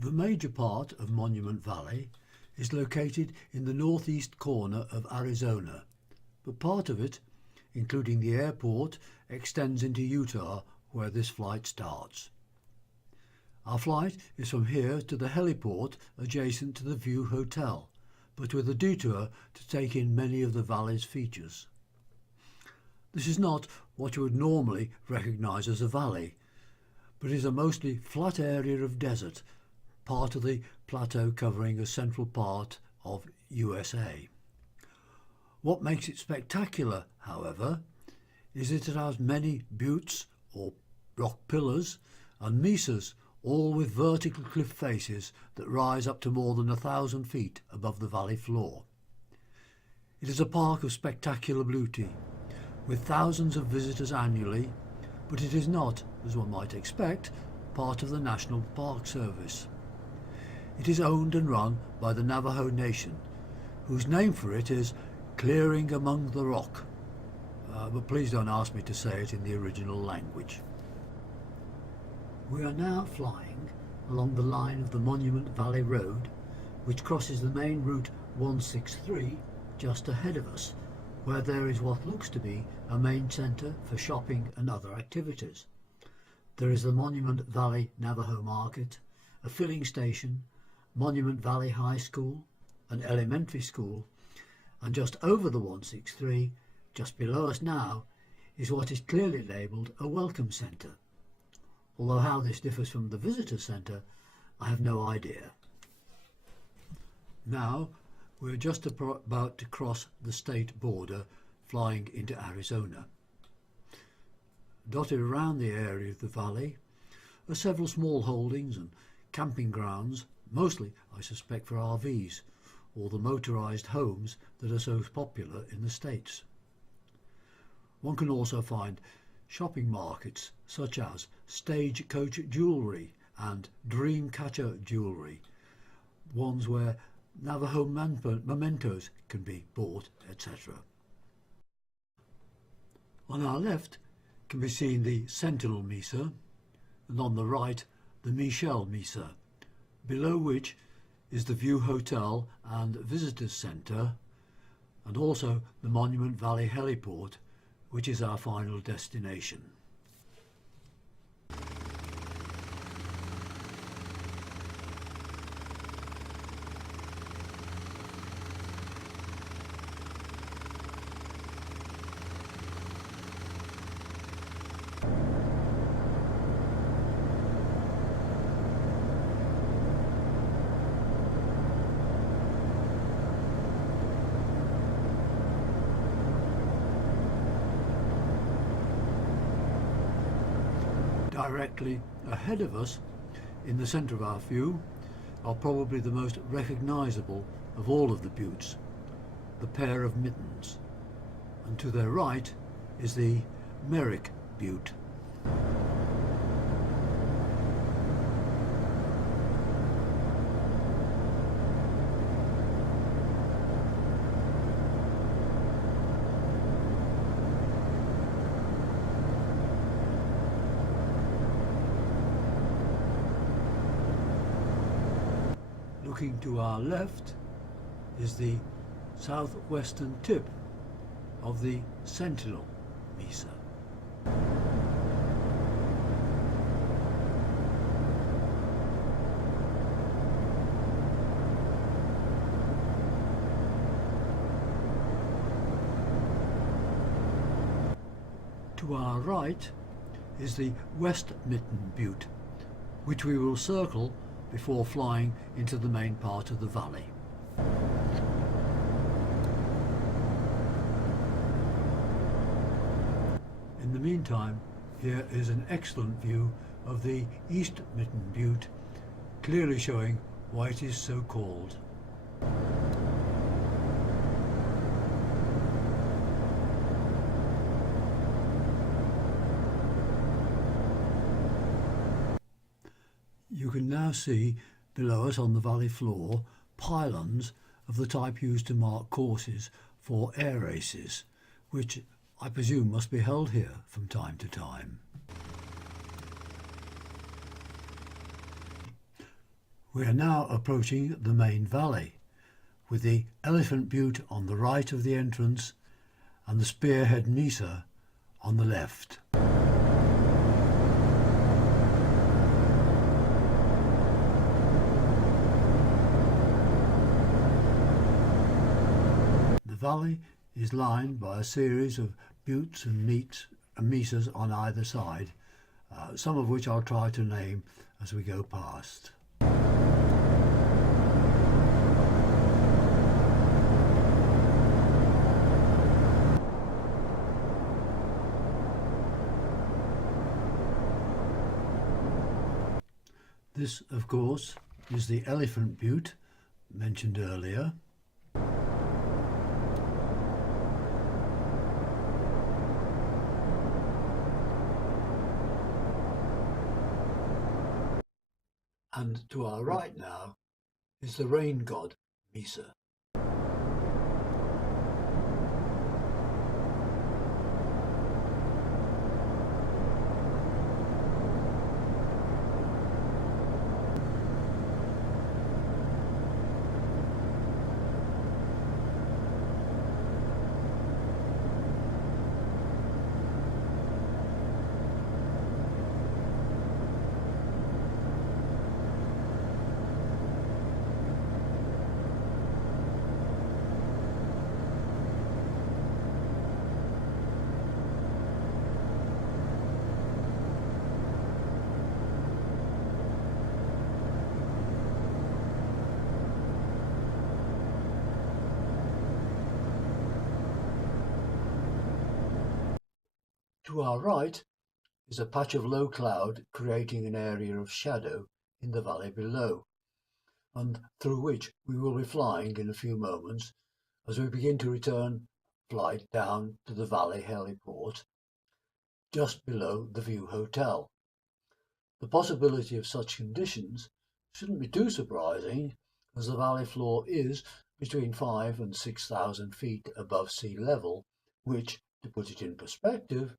The major part of Monument Valley is located in the northeast corner of Arizona, but part of it, including the airport, extends into Utah, where this flight starts. Our flight is from here to the heliport adjacent to the View Hotel, but with a detour to take in many of the valley's features. This is not what you would normally recognise as a valley, but is a mostly flat area of desert, part of the plateau covering a central part of USA. What makes it spectacular, however, is that it has many buttes or rock pillars and mesas, all with vertical cliff faces that rise up to more than 1,000 feet above the valley floor. It is a park of spectacular beauty, with thousands of visitors annually, but it is not, as one might expect, part of the National Park Service. It is owned and run by the Navajo Nation, whose name for it is Clearing Among the Rock, but please don't ask me to say it in the original language. We are now flying along the line of the Monument Valley Road, which crosses the main route 163 just ahead of us, where there is what looks to be a main centre for shopping and other activities. There is the Monument Valley Navajo Market, a filling station, Monument Valley High School, an elementary school, and just over the 163, just below us now, is what is clearly labelled a welcome centre. Although how this differs from the visitor centre, I have no idea. Now we're just about to cross the state border, flying into Arizona. Dotted around the area of the valley are several small holdings and camping grounds, mostly, I suspect, for RVs, or the motorised homes that are so popular in the States. One can also find shopping markets such as Stagecoach Jewellery and Dreamcatcher Jewellery, ones where Navajo mementos can be bought, etc. On our left can be seen the Sentinel Mesa, and on the right the Michelle Mesa, below which is the View Hotel and Visitors Centre, and also the Monument Valley Heliport, which is our final destination. Directly ahead of us, in the centre of our view, are probably the most recognisable of all of the buttes, the pair of mittens, and to their right is the Merrick Butte. Looking to our left is the southwestern tip of the Sentinel Mesa. To our right is the West Mitten Butte, which we will circle before flying into the main part of the valley. In the meantime, here is an excellent view of the East Mitten Butte, clearly showing why it is so called. You can now see below us on the valley floor pylons of the type used to mark courses for air races, which I presume must be held here from time to time. We are now approaching the main valley, with the Elephant Butte on the right of the entrance and the Spearhead Mesa on the left. The valley is lined by a series of buttes and mesas on either side, some of which I'll try to name as we go past. This, of course, is the Elephant Butte mentioned earlier. And to our right now is the Rain God Mesa. To our right is a patch of low cloud creating an area of shadow in the valley below, and through which we will be flying in a few moments as we begin to return flight down to the valley heliport just below the View Hotel. The possibility of such conditions shouldn't be too surprising, as the valley floor is between 5,000 and 6,000 feet above sea level, which, to put it in perspective,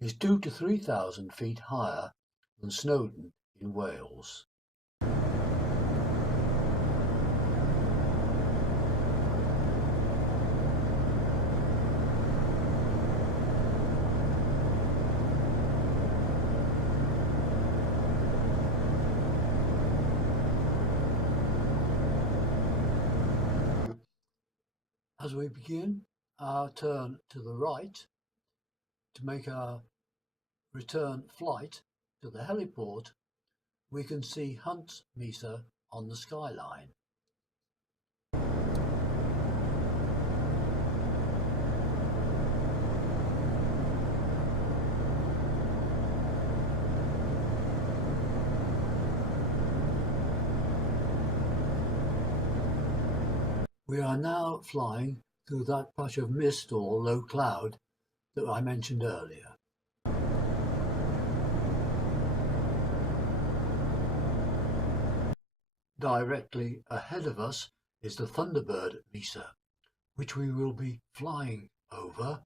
is 2,000 to 3,000 feet higher than Snowdon in Wales. As we begin our turn to the right to make our return flight to the heliport, we can see Hunt's Mesa on the skyline. We are now flying through that patch of mist or low cloud that I mentioned earlier. Directly ahead of us is the Thunderbird Mesa, which we will be flying over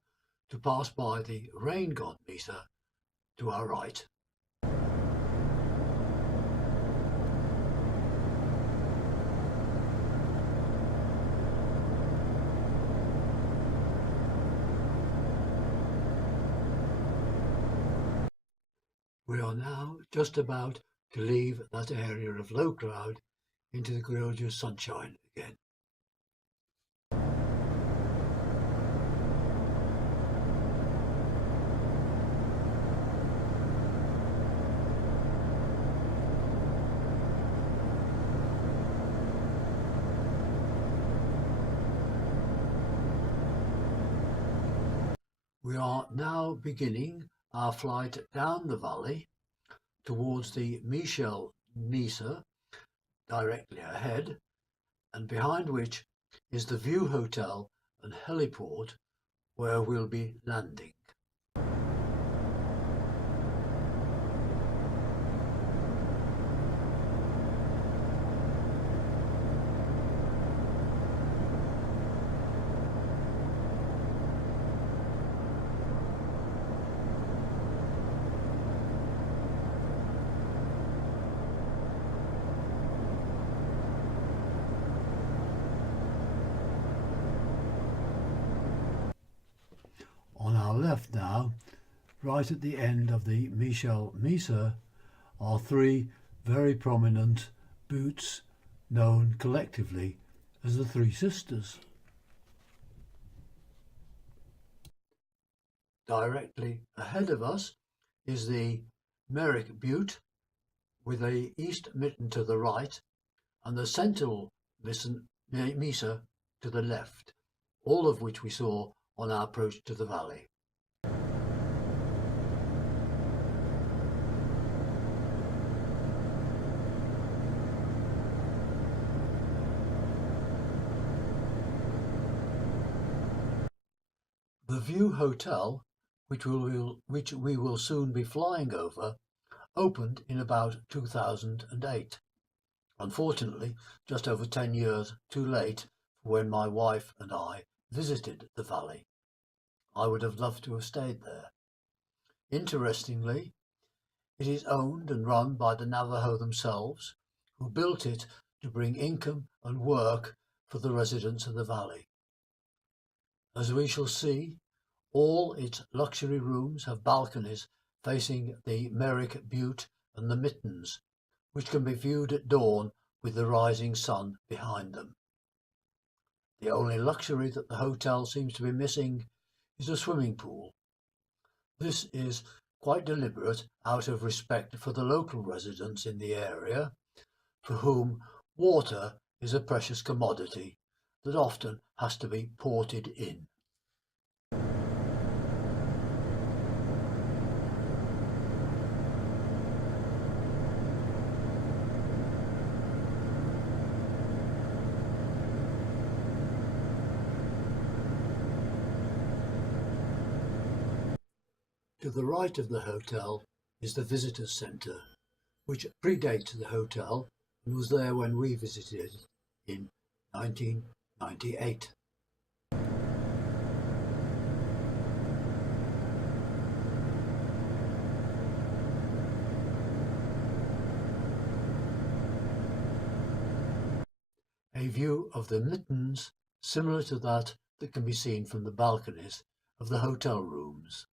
to pass by the Rain God Mesa to our right. We are now just about to leave that area of low cloud into the gorgeous sunshine again. We are now beginning our flight down the valley towards the Michel Mesa directly ahead, and behind which is the View Hotel and heliport where we'll be landing. right at the end of the Sentinel Mesa are three very prominent buttes known collectively as the Three Sisters. Directly ahead of us is the Merrick Butte with the east mitten to the right and the Sentinel Mesa to the left, all of which we saw on our approach to the valley. The View Hotel, which we will soon be flying over, opened in about 2008. Unfortunately, just over 10 years too late for when my wife and I visited the valley. I would have loved to have stayed there. Interestingly, it is owned and run by the Navajo themselves, who built it to bring income and work for the residents of the valley. As we shall see, all its luxury rooms have balconies facing the Merrick Butte and the Mittens, which can be viewed at dawn with the rising sun behind them. The only luxury that the hotel seems to be missing is a swimming pool. This is quite deliberate out of respect for the local residents in the area, for whom water is a precious commodity that often has to be ported in. To the right of the hotel is the Visitors Centre, which predates the hotel and was there when we visited in 1998. A view of the Mittens similar to that can be seen from the balconies of the hotel rooms.